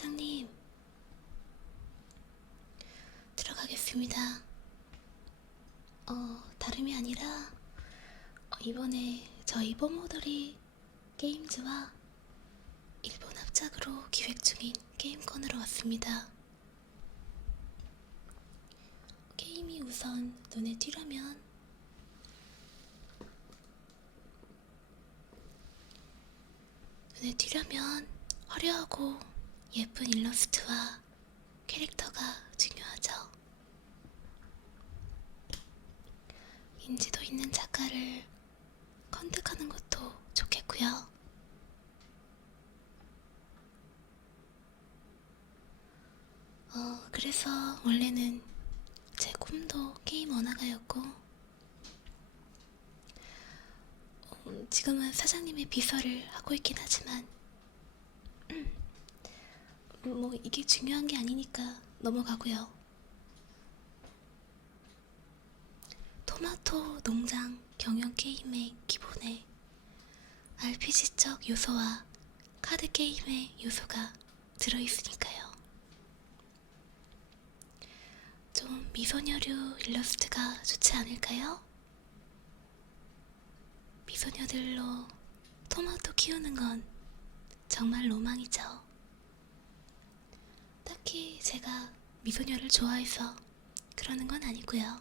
사장님, 들어가겠습니다. 다름이 아니라 이번에 저희 뽀모더리 게임즈와 일본 합작으로 기획 중인 게임건으로 왔습니다. 게임이 우선 눈에 띄려면 화려하고 예쁜 일러스트와 캐릭터가 중요하죠. 인지도 있는 작가를 컨택하는 것도 좋겠고요. 그래서 원래는 제 꿈도 게임 원화가였고, 지금은 사장님의 비서를 하고 있긴 하지만 뭐 이게 중요한 게 아니니까 넘어가고요. 토마토 농장 경영 게임의 기본에 RPG적 요소와 카드 게임의 요소가 들어있으니까요. 좀 미소녀류 일러스트가 좋지 않을까요? 미소녀들로 토마토 키우는 건 정말 로망이죠. 딱히 제가 미소녀를 좋아해서 그러는 건 아니고요.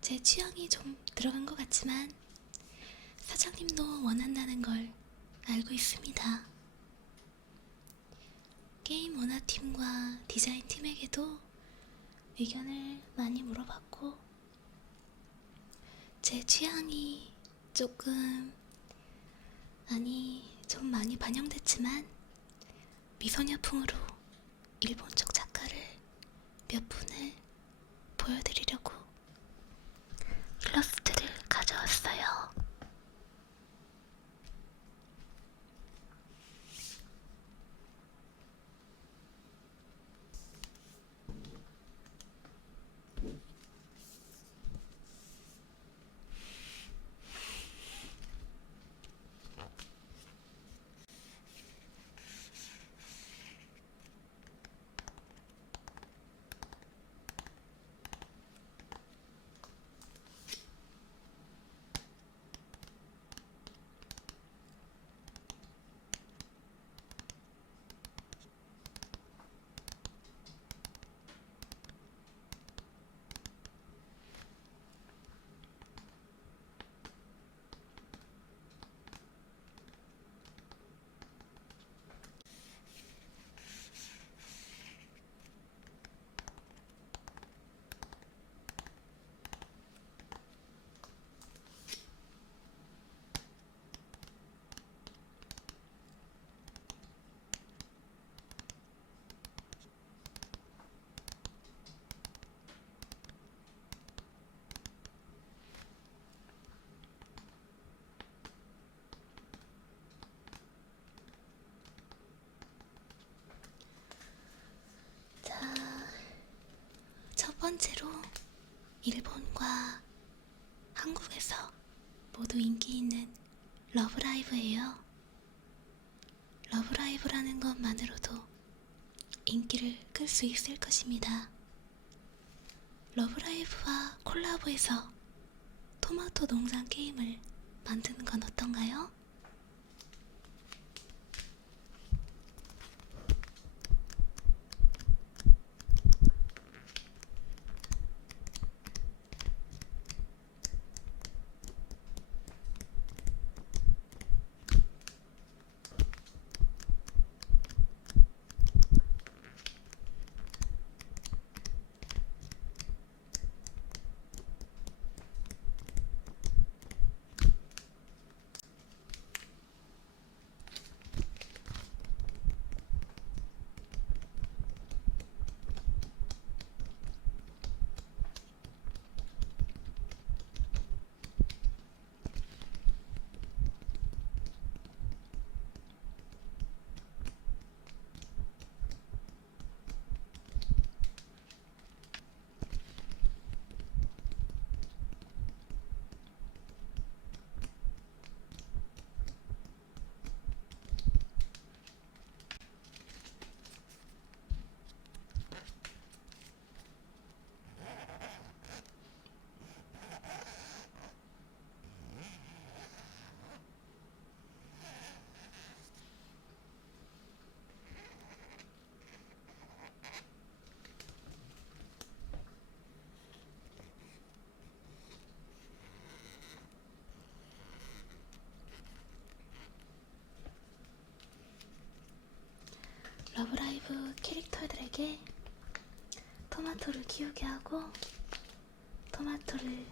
제 취향이 좀 들어간 것 같지만 사장님도 원한다는 걸 알고 있습니다. 게임 원화팀과 디자인팀에게도 의견을 많이 물어봤고, 제 취향이 좀 많이 반영됐지만 미소녀풍으로 일본 쪽 작가를 몇 분을 보여드리려고 일러스트를 가져왔어요. 자, 첫 번째로 일본과 한국에서 모두 인기 있는 러브라이브예요. 러브라이브라는 것만으로도 인기를 끌 수 있을 것입니다. 러브라이브와 콜라보해서 토마토 농장 게임을 만드는 건 어떤가요? 캐릭터에게 토마토를 키우게 하고 토마토를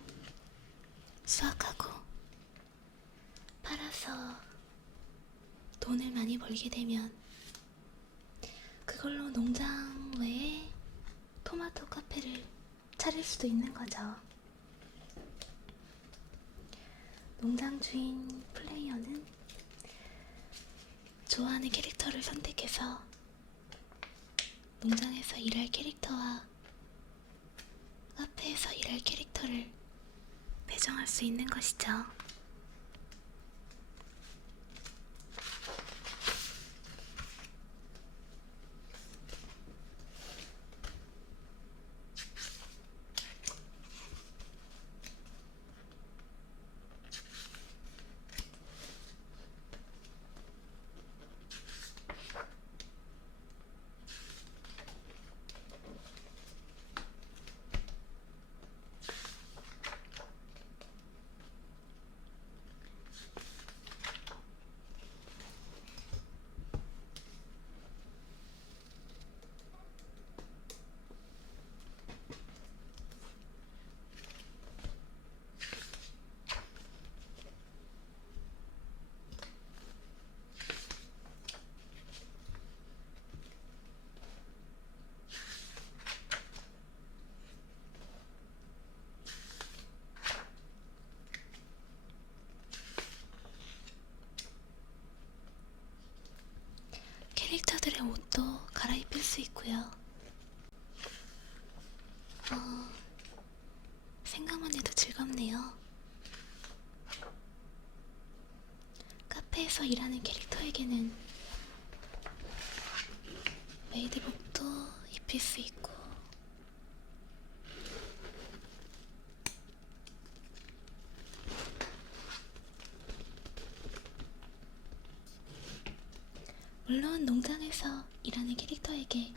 수확하고 팔아서 돈을 많이 벌게 되면 그걸로 농장 외에 토마토 카페를 차릴 수도 있는 거죠. 농장 주인 플레이어는 좋아하는 캐릭터를 선택해서 농장에서 일할 캐릭터와 카페에서 일할 캐릭터를 배정할 수 있는 것이죠. 캐릭터들의 옷도 갈아입힐 수 있고요. 생각만 해도 즐겁네요. 카페에서 일하는 캐릭터에게는 메이드복도 입힐 수 있고 물론 농장에서 일하는 캐릭터에게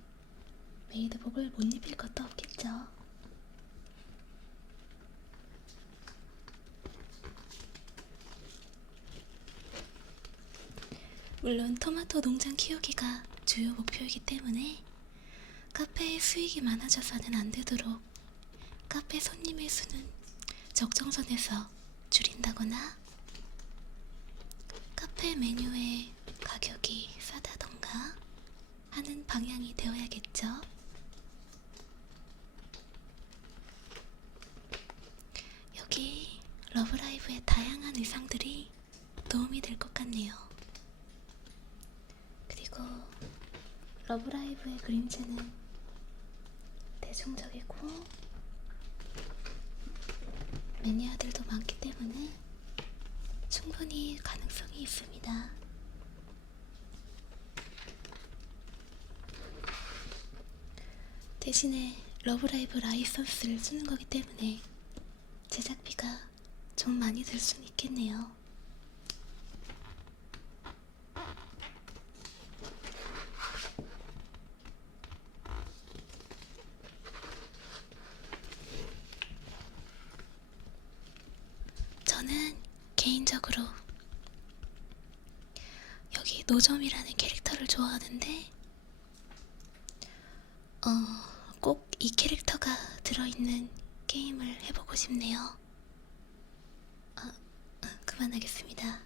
메이드복을 못 입힐 것도 없겠죠. 물론 토마토 농장 키우기가 주요 목표이기 때문에 카페의 수익이 많아져서는 안 되도록 카페 손님의 수는 적정선에서 줄인다거나 카페 메뉴의 가격이 싸다던가 하는 방향이 되어야겠죠. 여기 러브라이브의 다양한 의상들이 도움이 될 것 같네요. 그리고 러브라이브의 그림체는 대중적이고 매니아들도 많기 때문에 충분히 가능성이 있습니다. 대신에 러브라이브 라이선스를 쓰는 거기 때문에 제작비가 좀 많이 들 수는 있겠네요. 저는 개인적으로 여기 노점이라는 캐릭터를 좋아하는데 꼭 이 캐릭터가 들어있는 게임을 해보고 싶네요. 그만하겠습니다.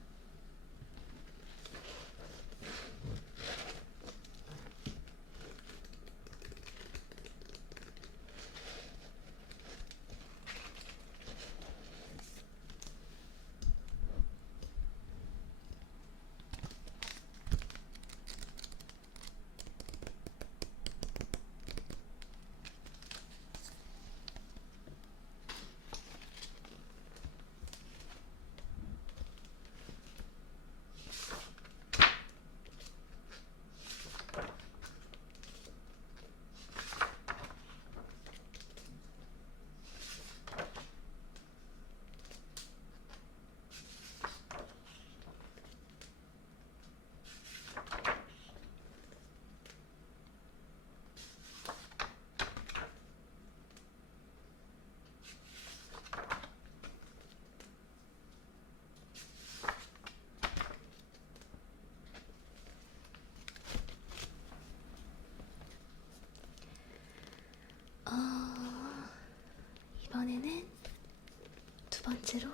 두 번째로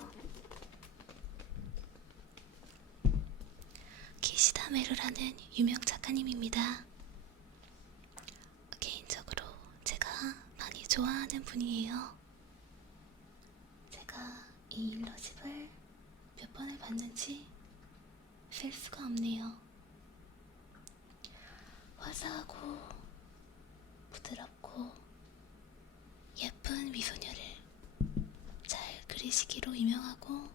키시다 메루라는 유명 작가님입니다. 개인적으로 제가 많이 좋아하는 분이에요. 제가 이 일러집을 몇 번을 봤는지 셀 수가 없네요. 화사하고 부드럽고 예쁜 미소녀를 잘 그리시기로 유명하고,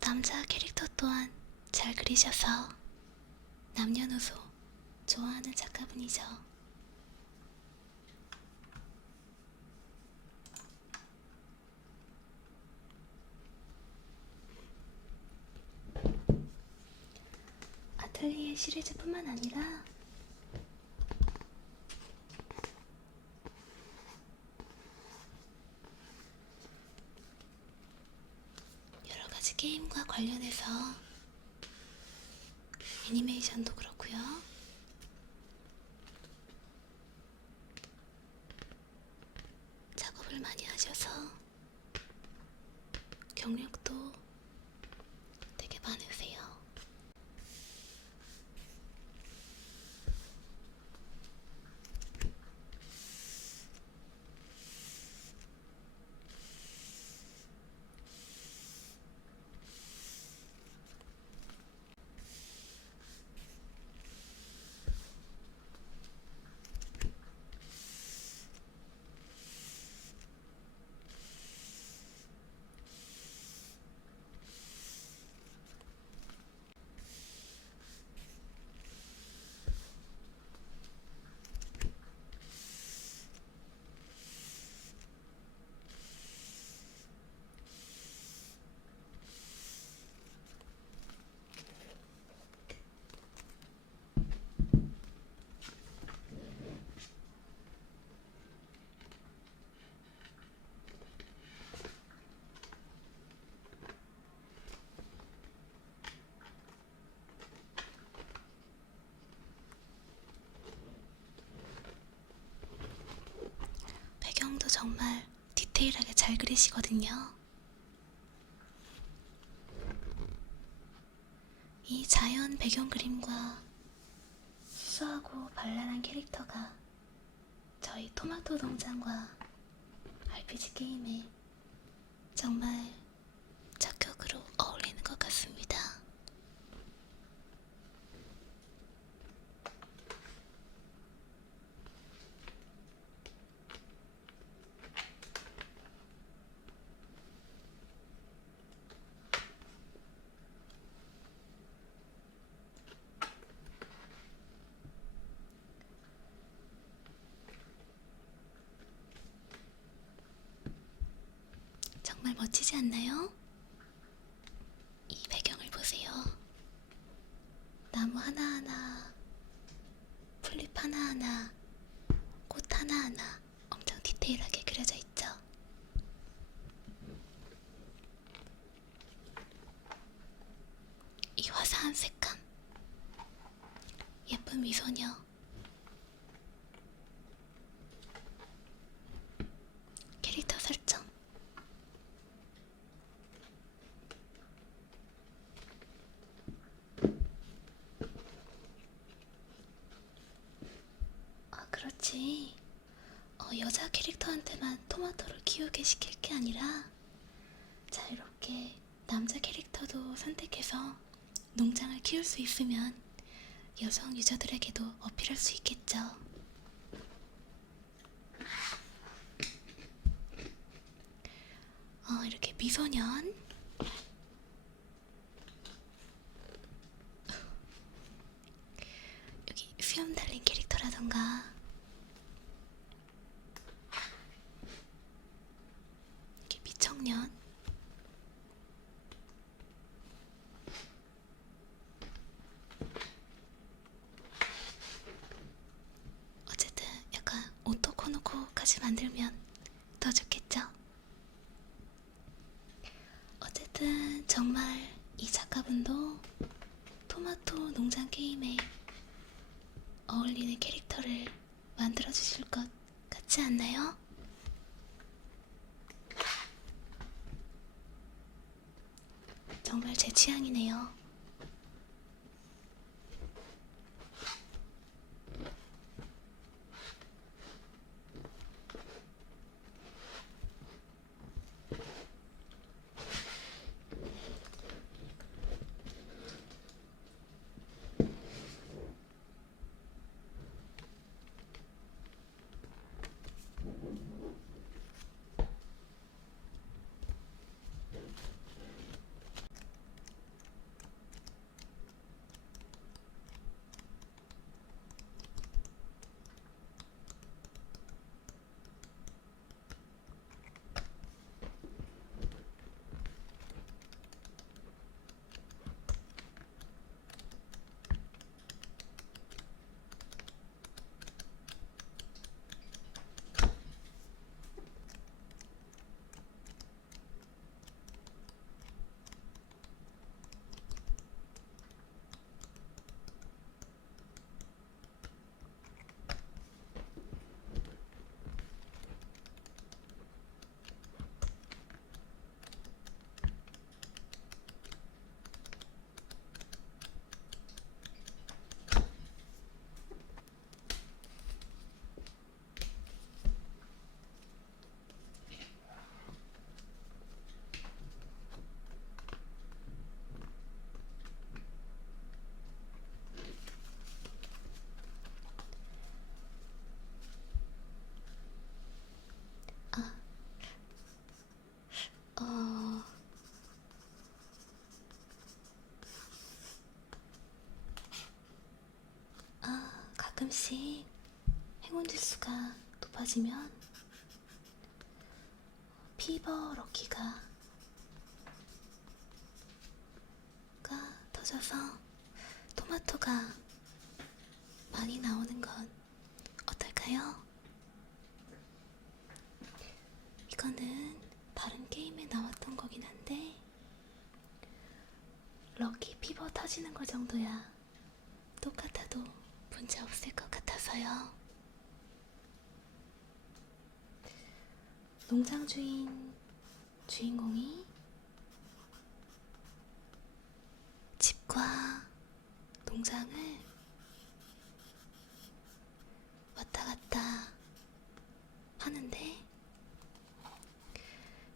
남자 캐릭터 또한 잘 그리셔서 남녀노소 좋아하는 작가분이죠. 아틀리에 시리즈뿐만 아니라 여러가지 게임과 관련해서 애니메이션도 그렇고요, 작업을 많이 하셔서 경력도 되게 많으세요. 배경도 정말 디테일하게 잘 그리시거든요. 이 자연 배경 그림과 수수하고 발랄한 캐릭터가 저희 토마토 농장과 RPG 게임에 정말 적격으로 어울리는 것 같습니다. 정말 멋지지 않나요? 이 배경을 보세요. 나무 하나하나, 풀잎 하나하나, 꽃 하나하나 엄청 디테일하게 그려져 있죠. 이 화사한 색감, 예쁜 미소녀, 캐릭터 설정, 그렇지. 여자 캐릭터한테만 토마토를 키우게 시킬 게 아니라 자유롭게 남자 캐릭터도 선택해서 농장을 키울 수 있으면 여성 유저들에게도 어필할 수 있겠죠. 이렇게 미소년, 여기 수염 달린 캐릭터라던가 이렇게 미청년, 어쨌든 약간 오토코노코까지 만들면 더 좋겠죠. 어쨌든 정말 이 작가분도 토마토 농장 게임에 어울리는 캐릭터를 만들어주실 것 같지 않나요? 정말 제 취향이네요. 어... 가끔씩 행운 지수가 높아지면 피버 럭키가 터져서 토마토가 많이 나오는 건 어떨까요? 이거는 다른 게임에 나왔던 거긴 한데 럭키 피버 터지는 거 정도야 똑같아도 문제 없을 것 같아서요. 농장 주인공이 집과 농장을 왔다 갔다 하는데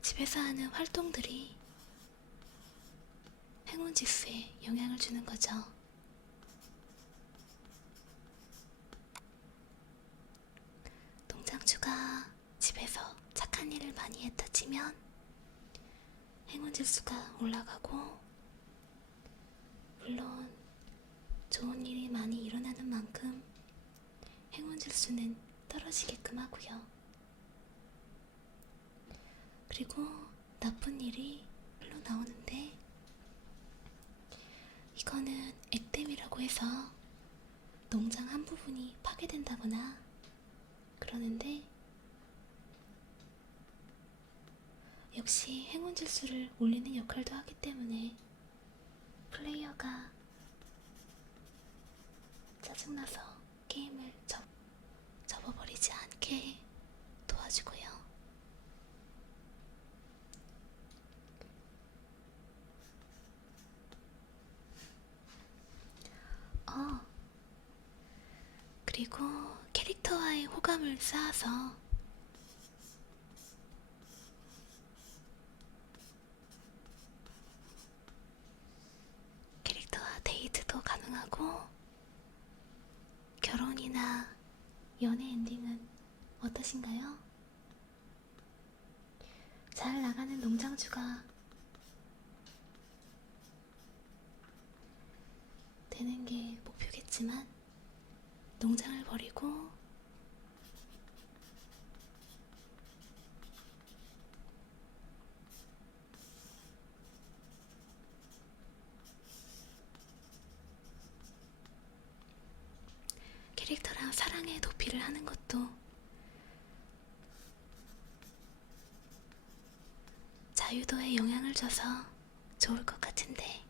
집에서 하는 활동들이 행운 지수에 영향을 주는 거죠. 농장주가 집에서 착한 일을 많이 했다 치면 행운 지수가 올라가고, 물론 좋은 일이 많이 일어나는 만큼 행운 지수는 떨어지게끔 하고요. 그리고 나쁜 일이 흘러나오는데 이거는 액땜이라고 해서 농장 한 부분이 파괴된다거나 그러는데, 역시 행운 지수를 올리는 역할도 하기 때문에 플레이어가 짜증나서 게임을 접어버리지 않게 도와주고요. 그리고 캐릭터와의 호감을 쌓아서 캐릭터와 데이트도 가능하고, 결혼이나 연애 엔딩은 어떠신가요? 잘 나가는 농장주가 되는 게 목표겠지만 농장을 버리고 캐릭터랑 사랑의 도피를 하는 것도 자유도에 영향을 줘서 좋을 것 같은데,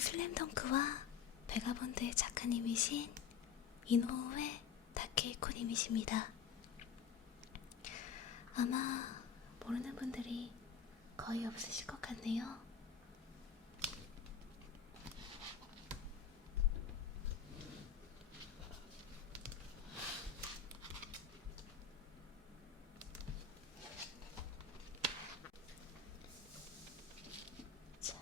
슬램덩크와 베가본드의 작가님이신 이노우의 다케이코님이십니다. 아마 모르는 분들이 거의 없으실 것 같네요. 자,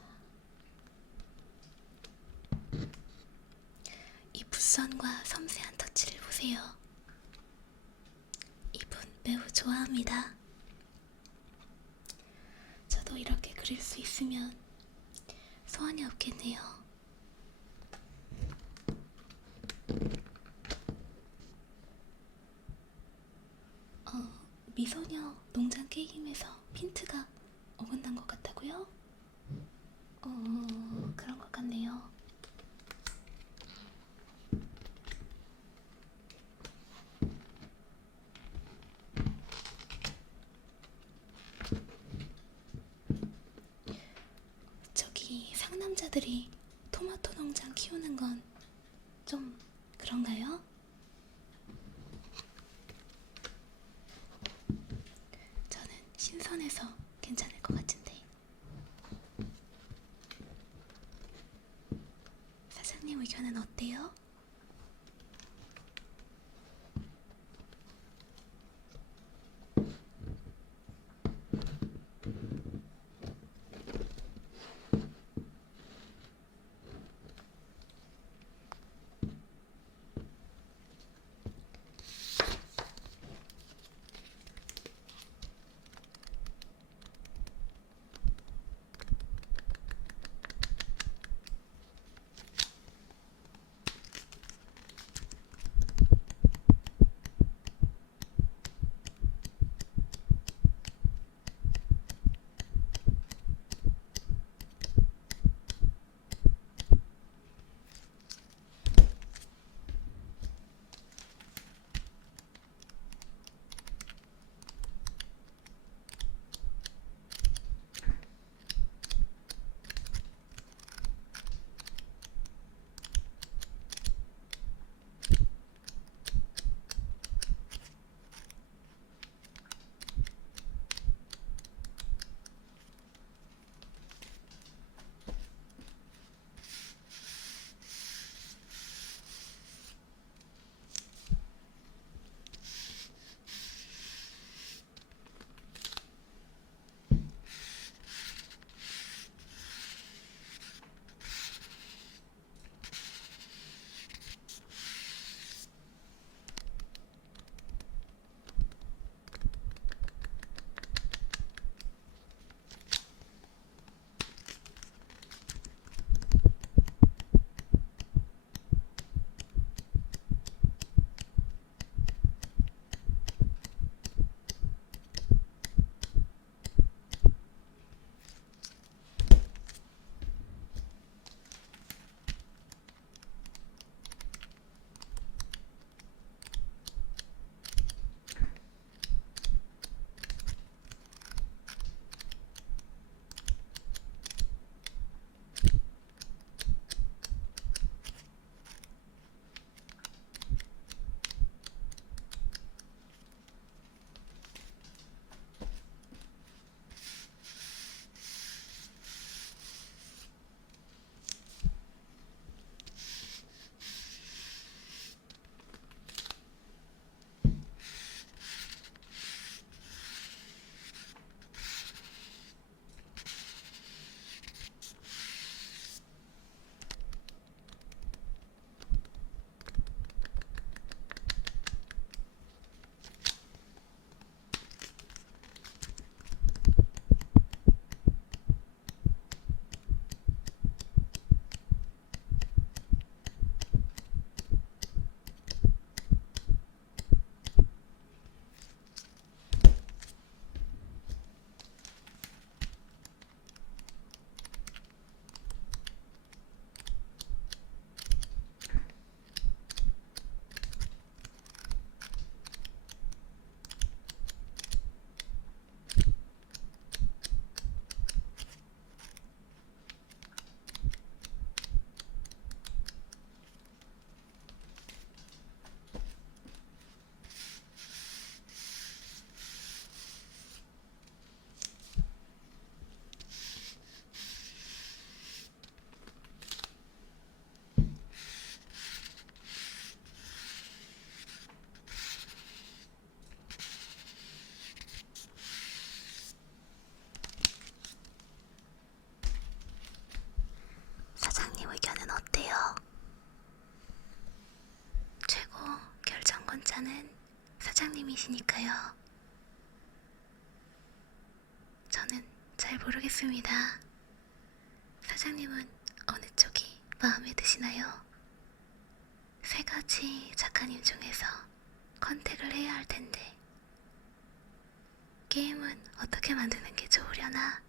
이 붓선과 섬세한 터치를 보세요. 이분 매우 좋아합니다. 저도 이렇게 그릴 수 있으면 소원이 없겠네요. 미소녀 농장 게임에서 핀트가 어긋난 것 같다고요? 그런 것 같네요. 저기 상남자들이 토마토 농장 키우는 건 좀 그런가요? 저는 신선해서 괜찮을 것 같은데. 사장님 의견은 어때요? 사장님이시니까요. 저는 잘 모르겠습니다. 사장님은 어느 쪽이 마음에 드시나요? 세 가지 작가님 중에서 컨택을 해야 할 텐데, 게임은 어떻게 만드는 게 좋으려나